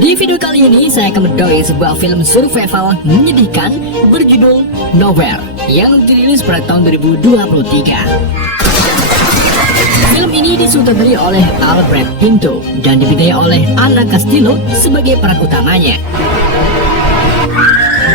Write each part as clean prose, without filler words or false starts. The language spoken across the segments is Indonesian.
Di video kali ini saya akan mendongeng sebuah film survival menyedihkan berjudul Nowhere yang dirilis pada tahun 2023. Film ini disutradari oleh Albert Pinto dan dibintangi oleh Anna Castillo sebagai peran utamanya.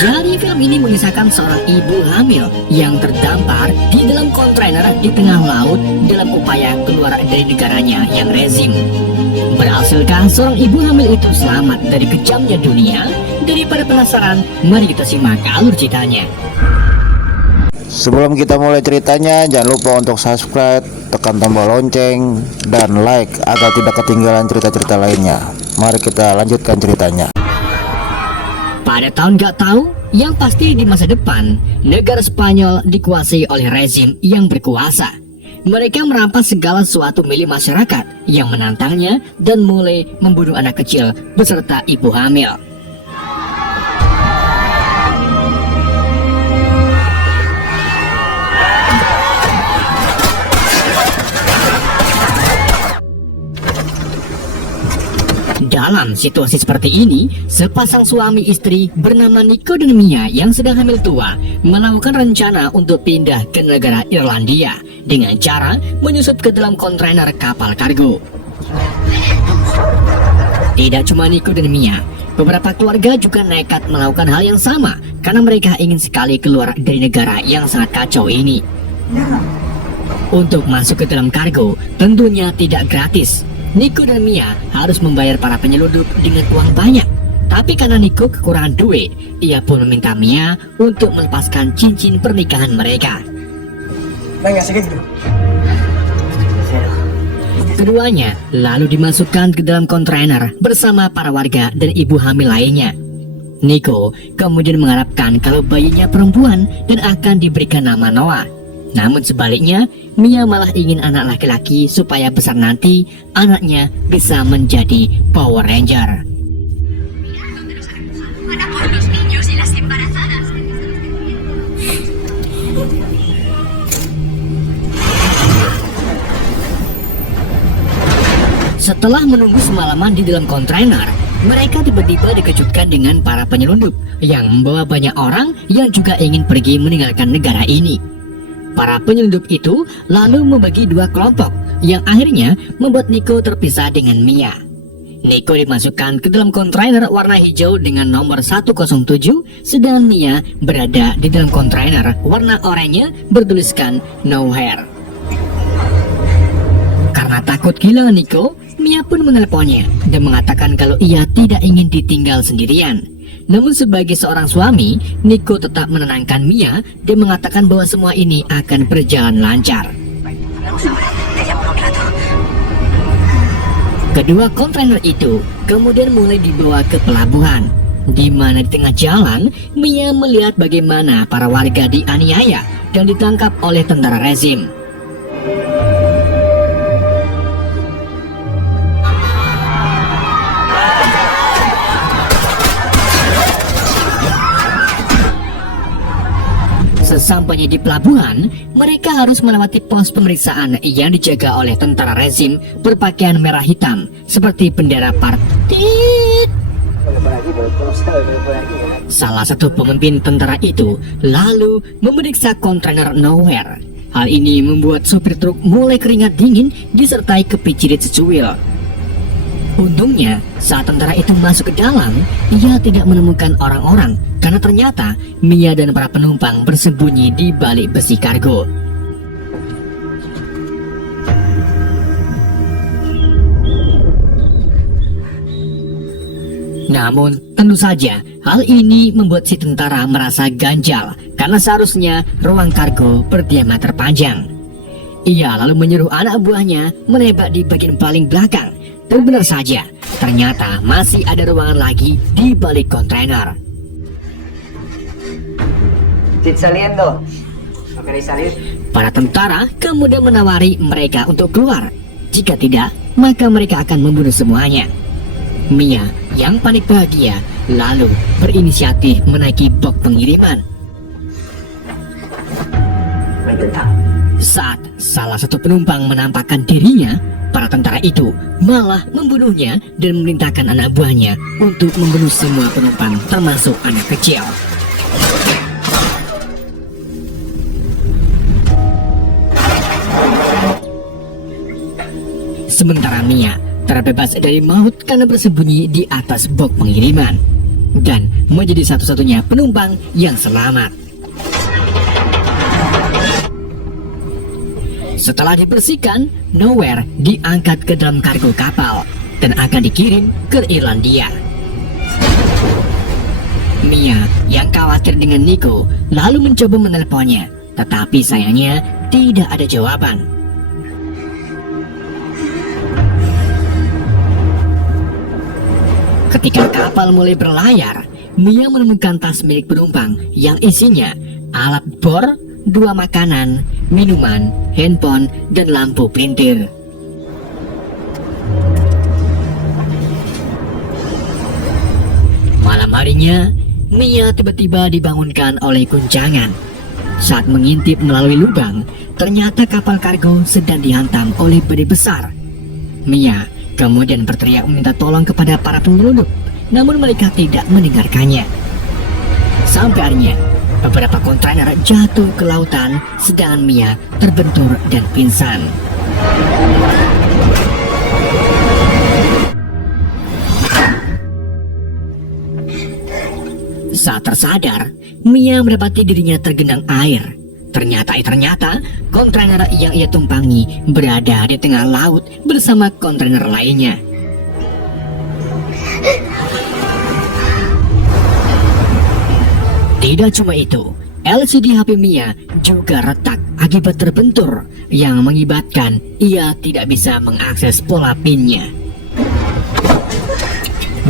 Jadi film ini mengisahkan seorang ibu hamil yang terdampar di dalam kontainer di tengah laut dalam upaya keluar dari negaranya yang rezim. Berhasilkah seorang ibu hamil itu selamat dari kejamnya dunia? Daripada penasaran, mari kita simak alur ceritanya. Sebelum kita mulai ceritanya, jangan lupa untuk subscribe, tekan tombol lonceng, dan like agar tidak ketinggalan cerita-cerita lainnya. Mari kita lanjutkan ceritanya. Pada tahun gak tahu, yang pasti di masa depan, negara Spanyol dikuasai oleh rezim yang berkuasa. Mereka merampas segala sesuatu milik masyarakat yang menantangnya dan mulai membunuh anak kecil beserta ibu hamil. Dalam situasi seperti ini, sepasang suami istri bernama Nico dan Mia yang sedang hamil tua melakukan rencana untuk pindah ke negara Irlandia dengan cara menyusup ke dalam kontainer kapal kargo. Tidak cuma Nico dan Mia, beberapa keluarga juga nekat melakukan hal yang sama karena mereka ingin sekali keluar dari negara yang sangat kacau ini. Untuk masuk ke dalam kargo tentunya tidak gratis. Nico dan Mia harus membayar para penyelundup dengan uang banyak. Tapi karena Nico kekurangan duit, ia pun meminta Mia untuk melepaskan cincin pernikahan mereka. Keduanya lalu dimasukkan ke dalam kontainer bersama para warga dan ibu hamil lainnya. Nico kemudian mengharapkan kalau bayinya perempuan dan akan diberikan nama Noah. Namun sebaliknya, Mia malah ingin anak laki-laki supaya besar nanti anaknya bisa menjadi Power Ranger. Setelah menunggu semalaman di dalam kontainer, mereka tiba-tiba dikejutkan dengan para penyelundup yang membawa banyak orang yang juga ingin pergi meninggalkan negara ini. Para penyelundup itu lalu membagi dua kelompok yang akhirnya membuat Nico terpisah dengan Mia. Nico dimasukkan ke dalam kontainer warna hijau dengan nomor 107, sedangkan Mia berada di dalam kontainer warna oranye bertuliskan Nowhere. Karena takut kehilangan Nico, Mia pun menelponnya dan mengatakan kalau ia tidak ingin ditinggal sendirian. Namun sebagai seorang suami, Nico tetap menenangkan Mia dan mengatakan bahwa semua ini akan berjalan lancar. Kedua kontainer itu kemudian mulai dibawa ke pelabuhan, di mana di tengah jalan Mia melihat bagaimana para warga dianiaya dan ditangkap oleh tentara rezim. Sesampainya di pelabuhan, mereka harus melewati pos pemeriksaan yang dijaga oleh tentara rezim berpakaian merah hitam seperti bendera partit. Salah satu pemimpin tentara itu lalu memeriksa kontainer Nowhere. Hal ini membuat sopir truk mulai keringat dingin disertai kepicirit secuil. Untungnya, saat tentara itu masuk ke dalam, ia tidak menemukan orang-orang karena ternyata Mia dan para penumpang bersembunyi di balik besi kargo. Namun, tentu saja hal ini membuat si tentara merasa ganjal karena seharusnya ruang kargo berdiameter panjang. Ia lalu menyuruh anak buahnya menembak di bagian paling belakang. Dan benar saja, ternyata masih ada ruangan lagi di balik kontainer. Para tentara kemudian menawari mereka untuk keluar. Jika tidak, maka mereka akan membunuh semuanya. Mia yang panik bahagia lalu berinisiatif menaiki box pengiriman. Saat salah satu penumpang menampakkan dirinya, para para tentara itu malah membunuhnya dan memerintahkan anak buahnya untuk membunuh semua penumpang termasuk anak kecil. Sementara Mia terbebas dari maut karena bersembunyi di atas box pengiriman dan menjadi satu-satunya penumpang yang selamat. Setelah dibersihkan, Nowhere diangkat ke dalam kargo kapal dan akan dikirim ke Irlandia. Mia yang khawatir dengan Nico lalu mencoba menelponnya, tetapi sayangnya tidak ada jawaban. Ketika kapal mulai berlayar, Mia menemukan tas milik penumpang yang isinya alat bor, 2 makanan, minuman, handphone, dan lampu printer. Malam harinya, Mia tiba-tiba dibangunkan oleh guncangan. Saat mengintip melalui lubang, ternyata kapal kargo sedang dihantam oleh badai besar. Mia kemudian berteriak meminta tolong kepada para penyelundup, namun mereka tidak mendengarkannya. Sampai akhirnya, beberapa kontainer jatuh ke lautan, sedangkan Mia terbentur dan pingsan. Saat tersadar, Mia mendapati dirinya tergenang air. Ternyata kontainer yang ia tumpangi berada di tengah laut bersama kontainer lainnya. Tidak cuma itu, LCD HP Mia juga retak akibat terbentur yang mengakibatkan ia tidak bisa mengakses pola PIN-nya.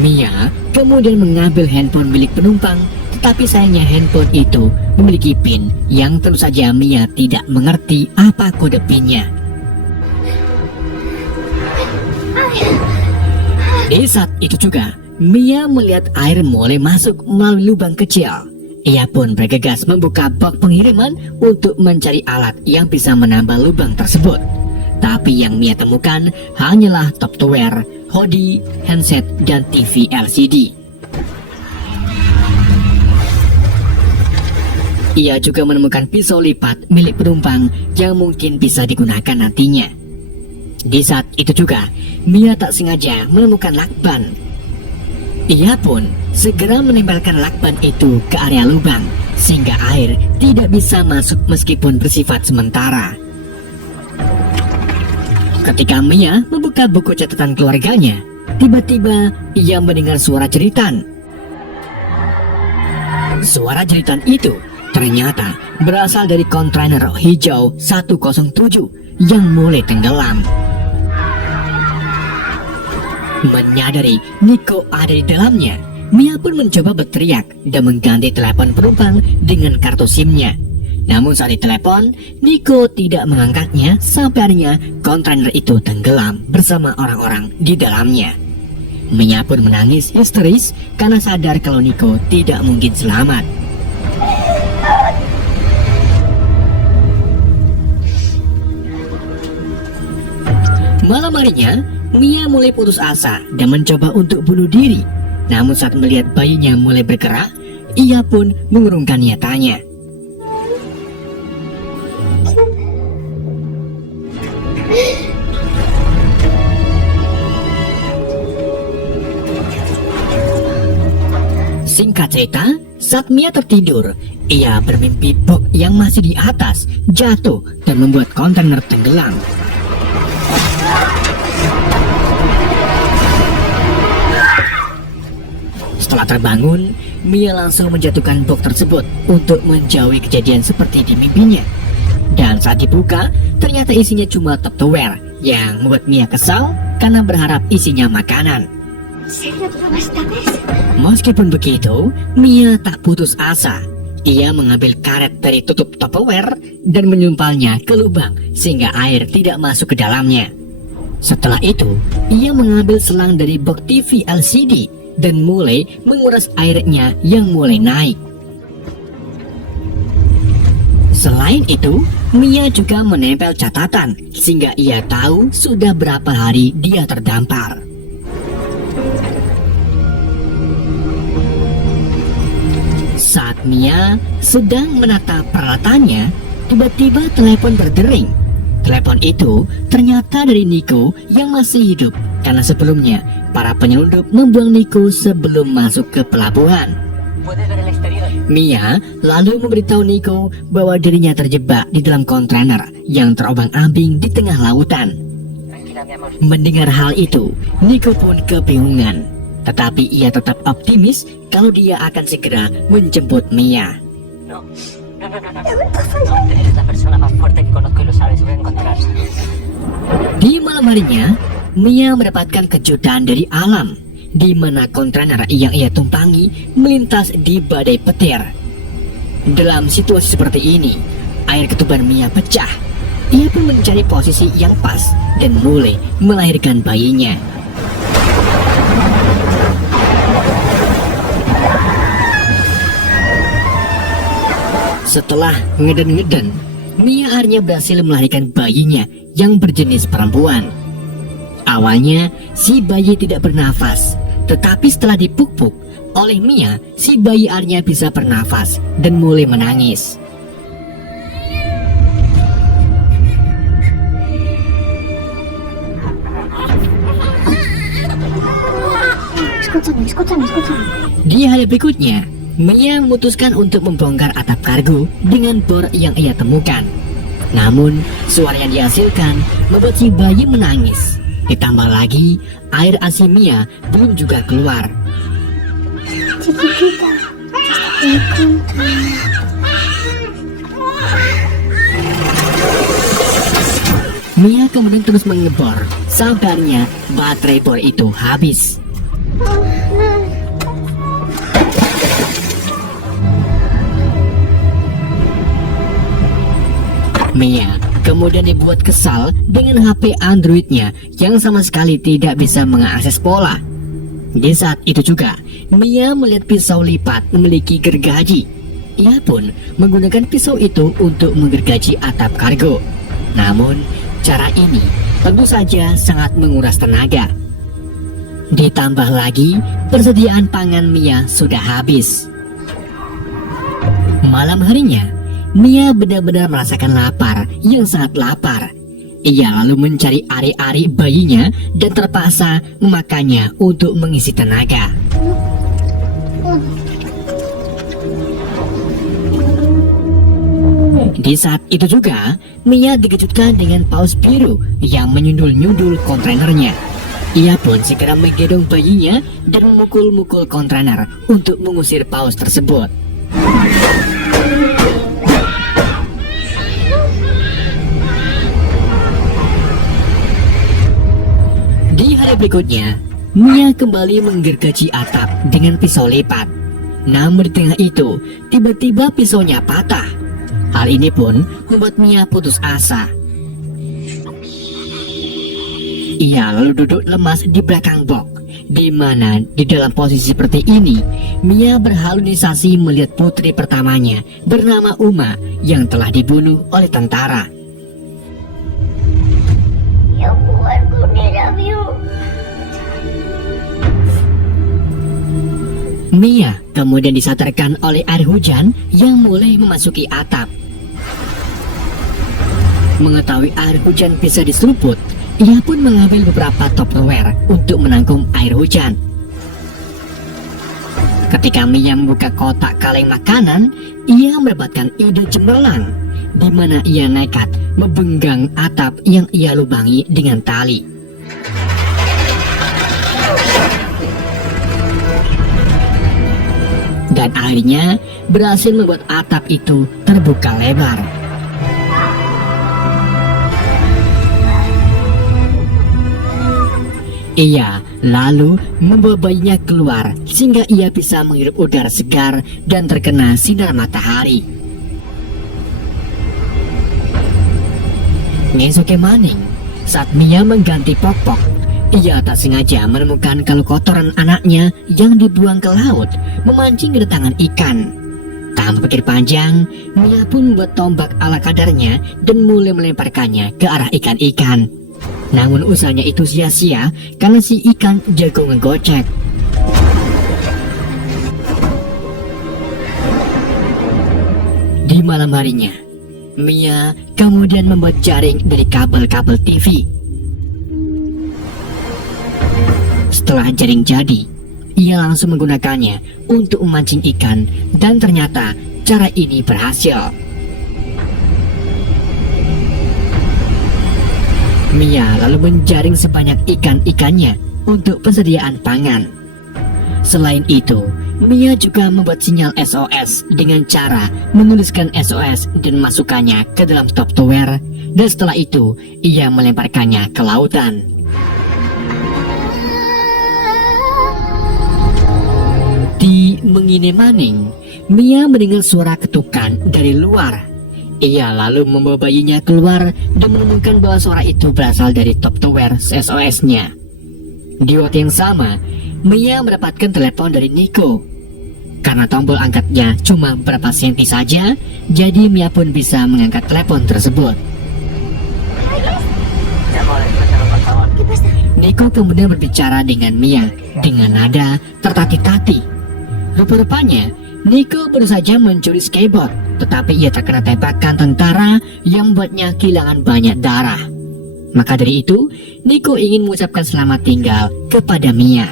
Mia kemudian mengambil handphone milik penumpang, tetapi sayangnya handphone itu memiliki PIN yang tentu saja Mia tidak mengerti apa kode PIN-nya. Di saat itu juga, Mia melihat air mulai masuk melalui lubang kecil. Ia pun bergegas membuka box pengiriman untuk mencari alat yang bisa menambal lubang tersebut. Tapi yang Mia temukan hanyalah Tupperware, hoodie, handset, dan TV LCD. Ia juga menemukan pisau lipat milik penumpang yang mungkin bisa digunakan nantinya. Di saat itu juga, Mia tak sengaja menemukan lakban. Ia pun segera menempelkan lakban itu ke area lubang, sehingga air tidak bisa masuk meskipun bersifat sementara. Ketika Mia membuka buku catatan keluarganya, tiba-tiba ia mendengar suara jeritan. Suara jeritan itu ternyata berasal dari kontainer hijau 107 yang mulai tenggelam. Menyadari Nico ada di dalamnya, Mia pun mencoba berteriak dan mengganti telepon penumpang dengan kartu SIM-nya. Namun saat ditelepon, Nico tidak mengangkatnya sampai akhirnya kontainer itu tenggelam bersama orang-orang di dalamnya. Mia pun menangis histeris karena sadar kalau Nico tidak mungkin selamat. Malam harinya, Mia mulai putus asa dan mencoba untuk bunuh diri. Namun saat melihat bayinya mulai bergerak, ia pun mengurungkan niatannya. Singkat cerita, saat Mia tertidur, ia bermimpi box yang masih di atas jatuh dan membuat kontainer tenggelam. Setelah terbangun, Mia langsung menjatuhkan box tersebut untuk menjauhi kejadian seperti di mimpinya. Dan saat dibuka, ternyata isinya cuma Tupperware yang membuat Mia kesal karena berharap isinya makanan. Meskipun begitu, Mia tak putus asa. Ia mengambil karet dari tutup Tupperware dan menyumpalnya ke lubang sehingga air tidak masuk ke dalamnya. Setelah itu, ia mengambil selang dari box TV LCD dan mulai menguras airnya yang mulai naik. Selain itu, Mia juga menempel catatan sehingga ia tahu sudah berapa hari dia terdampar. Saat Mia sedang menata peralatannya, tiba-tiba telepon berdering. Telepon itu ternyata dari Nico yang masih hidup karena sebelumnya para penyelundup membuang Nico sebelum masuk ke pelabuhan. Mia lalu memberitahu Nico bahwa dirinya terjebak di dalam kontainer yang terombang-ambing di tengah lautan. Mendengar hal itu, Nico pun kebingungan. Tetapi ia tetap optimis kalau dia akan segera menjemput Mia. Di malam harinya, Mia mendapatkan kejutan dari alam, di mana kontainer yang ia tumpangi melintas di badai petir. Dalam situasi seperti ini, air ketuban Mia pecah. Ia pun mencari posisi yang pas dan mulai melahirkan bayinya. Setelah ngeden-ngeden, Mia akhirnya berhasil melahirkan bayinya yang berjenis perempuan. Awalnya, si bayi tidak bernafas, tetapi setelah dipuk-puk oleh Mia, si bayi akhirnya bisa bernafas dan mulai menangis. Di hari berikutnya, Mia memutuskan untuk membongkar atap kargo dengan bor yang ia temukan. Namun, suara yang dihasilkan membuat si bayi menangis. Ditambah lagi, air ASI Mia belum juga keluar. Mia kemudian terus mengebor, sabarnya baterai bor itu habis. Mia kemudian dibuat kesal dengan HP Androidnya yang sama sekali tidak bisa mengakses pola. Di saat itu juga, Mia melihat pisau lipat memiliki gergaji. Ia pun menggunakan pisau itu untuk menggergaji atap kargo. Namun, cara ini tentu saja sangat menguras tenaga. Ditambah lagi, persediaan pangan Mia sudah habis. Malam harinya, Mia benar-benar merasakan lapar yang sangat lapar. Ia lalu mencari ari-ari bayinya dan terpaksa memakannya untuk mengisi tenaga. Di saat itu juga, Mia dikejutkan dengan paus biru yang menyundul-nyundul kontainernya. Ia pun segera menggendong bayinya dan memukul-mukul kontainer untuk mengusir paus tersebut. Di hari berikutnya, Mia kembali menggergaji atap dengan pisau lipat. Namun di tengah itu, tiba-tiba pisaunya patah. Hal ini pun membuat Mia putus asa. Ia lalu duduk lemas di belakang box, di mana di dalam posisi seperti ini, Mia berhalusinasi melihat putri pertamanya bernama Uma yang telah dibunuh oleh tentara. Mia kemudian disadarkan oleh air hujan yang mulai memasuki atap. Mengetahui air hujan bisa diseruput, ia pun mengambil beberapa Tupperware untuk menampung air hujan. Ketika Mia membuka kotak kaleng makanan, ia mendapatkan ide cemerlang, di mana ia nekat membenggang atap yang ia lubangi dengan tali. Dan akhirnya berhasil membuat atap itu terbuka lebar. Ia lalu membawa bayinya keluar sehingga ia bisa menghirup udara segar dan terkena sinar matahari. Ngesoke maning, saat Mia mengganti popok, ia tak sengaja menemukan kalau kotoran anaknya yang dibuang ke laut memancing kedatangan ikan. Tanpa pikir panjang, Mia pun membuat tombak ala kadarnya dan mulai melemparkannya ke arah ikan-ikan. Namun usahanya itu sia-sia karena si ikan jago ngegocek. Di malam harinya, Mia kemudian membuat jaring dari kabel-kabel TV. Setelah jaring jadi, ia langsung menggunakannya untuk memancing ikan dan ternyata cara ini berhasil. Mia lalu menjaring sebanyak ikan-ikannya untuk persediaan pangan. Selain itu, Mia juga membuat sinyal SOS dengan cara menuliskan SOS dan masukkannya ke dalam Tupperware, dan setelah itu ia melemparkannya ke lautan. Di mengine-maning, Mia mendengar suara ketukan dari luar. Ia lalu membawa bayinya keluar dan menemukan bahwa suara itu berasal dari Tupperware SOS-nya. Di waktu yang sama, Mia mendapatkan telepon dari Nico. Karena tombol angkatnya cuma beberapa senti saja, jadi Mia pun bisa mengangkat telepon tersebut. Nico kemudian berbicara dengan Mia dengan nada tertatih-tatih. Rupa-rupanya, Nico baru saja mencuri skateboard, tetapi ia terkena tembakan tentara yang membuatnya kehilangan banyak darah. Maka dari itu, Nico ingin mengucapkan selamat tinggal kepada Mia.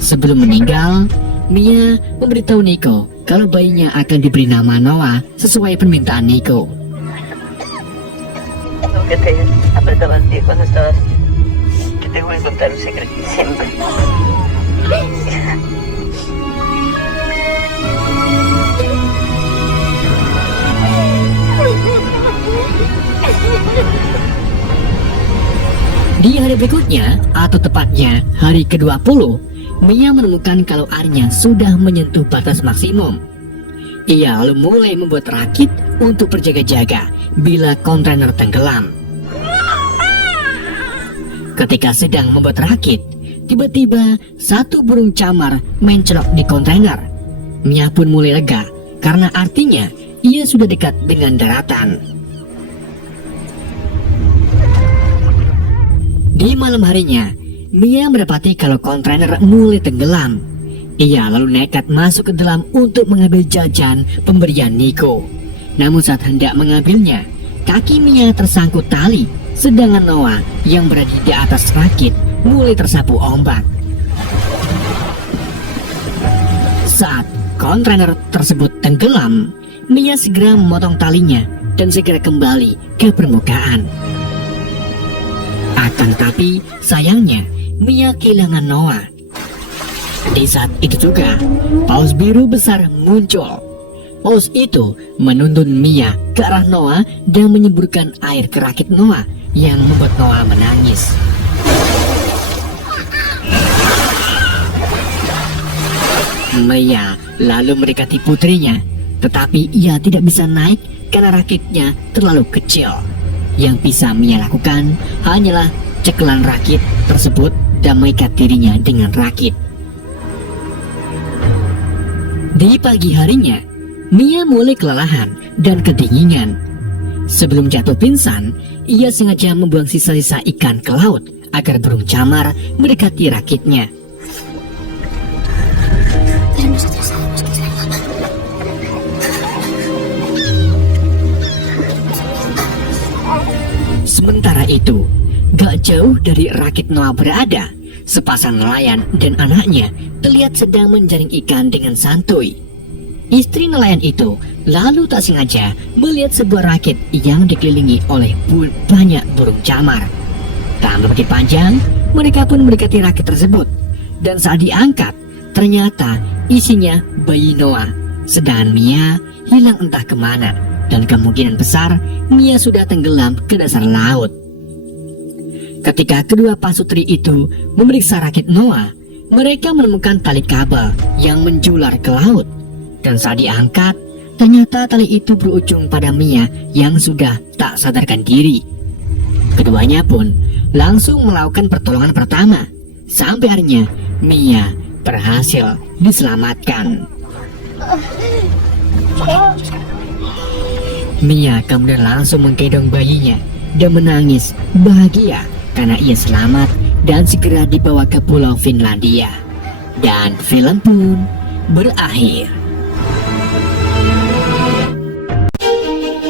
Sebelum meninggal, Mia memberitahu Nico kalau bayinya akan diberi nama Noah sesuai permintaan Nico. Que te apretaba el pie cuando estabas. Que te voy a contar un secreto siempre. Di hari berikutnya, atau tepatnya hari ke-20, Mia menemukan kalau airnya sudah menyentuh batas maksimum. Ia lalu mulai membuat rakit untuk berjaga-jaga bila kontainer tenggelam. Ketika sedang membuat rakit, tiba-tiba satu burung camar mencolok di kontainer. Mia pun mulai lega karena artinya ia sudah dekat dengan daratan. Di malam harinya, Mia mendapati kalau kontainer mulai tenggelam. Ia lalu nekat masuk ke dalam untuk mengambil jajan pemberian Nico. Namun saat hendak mengambilnya, kaki Mia tersangkut tali, sedangkan Noah yang berada di atas rakit mulai tersapu ombak. Saat kontainer tersebut tenggelam, Mia segera memotong talinya dan segera kembali ke permukaan. Akan tetapi, sayangnya, Mia kehilangan Noah. Di saat itu juga, paus biru besar muncul. Paus itu menuntun Mia ke arah Noah dan menyemburkan air ke rakit Noah yang membuat Noah menangis. Mia lalu mendekati putrinya, tetapi ia tidak bisa naik karena rakitnya terlalu kecil. Yang bisa Mia lakukan hanyalah cekelan rakit tersebut dan mengikat dirinya dengan rakit. Di pagi harinya, Mia mulai kelelahan dan kedinginan. Sebelum jatuh pingsan, ia sengaja membuang sisa-sisa ikan ke laut agar burung camar mendekati rakitnya. Sementara itu, gak jauh dari rakit Noah berada, sepasang nelayan dan anaknya terlihat sedang menjaring ikan dengan santuy. Istri nelayan itu lalu tak sengaja melihat sebuah rakit yang dikelilingi oleh banyak burung camar. Tak berpikir panjang, mereka pun mendekati rakit tersebut, dan saat diangkat, ternyata isinya bayi Noah, sedangkan Mia hilang entah kemana, dan kemungkinan besar Mia sudah tenggelam ke dasar laut. Ketika kedua pasutri itu memeriksa rakit Noah, mereka menemukan tali kabel yang menjular ke laut. Dan saat diangkat, ternyata tali itu berujung pada Mia yang sudah tak sadarkan diri. Keduanya pun langsung melakukan pertolongan pertama. Sampai akhirnya Mia berhasil diselamatkan. Mia kemudian langsung menggendong bayinya dan menangis bahagia karena ia selamat dan segera dibawa ke pulau Finlandia. Dan film pun berakhir.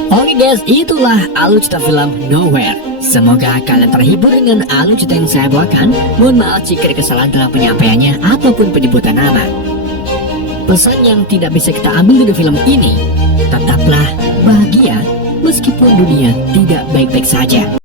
Oke guys, itulah alur cerita film Nowhere. Semoga kalian terhibur dengan alur cerita yang saya bawakan. Mohon maaf jika ada kesalahan dalam penyampaiannya ataupun penyebutan nama. Pesan yang tidak bisa kita ambil dari film ini, tetaplah bahagia meskipun dunia tidak baik-baik saja.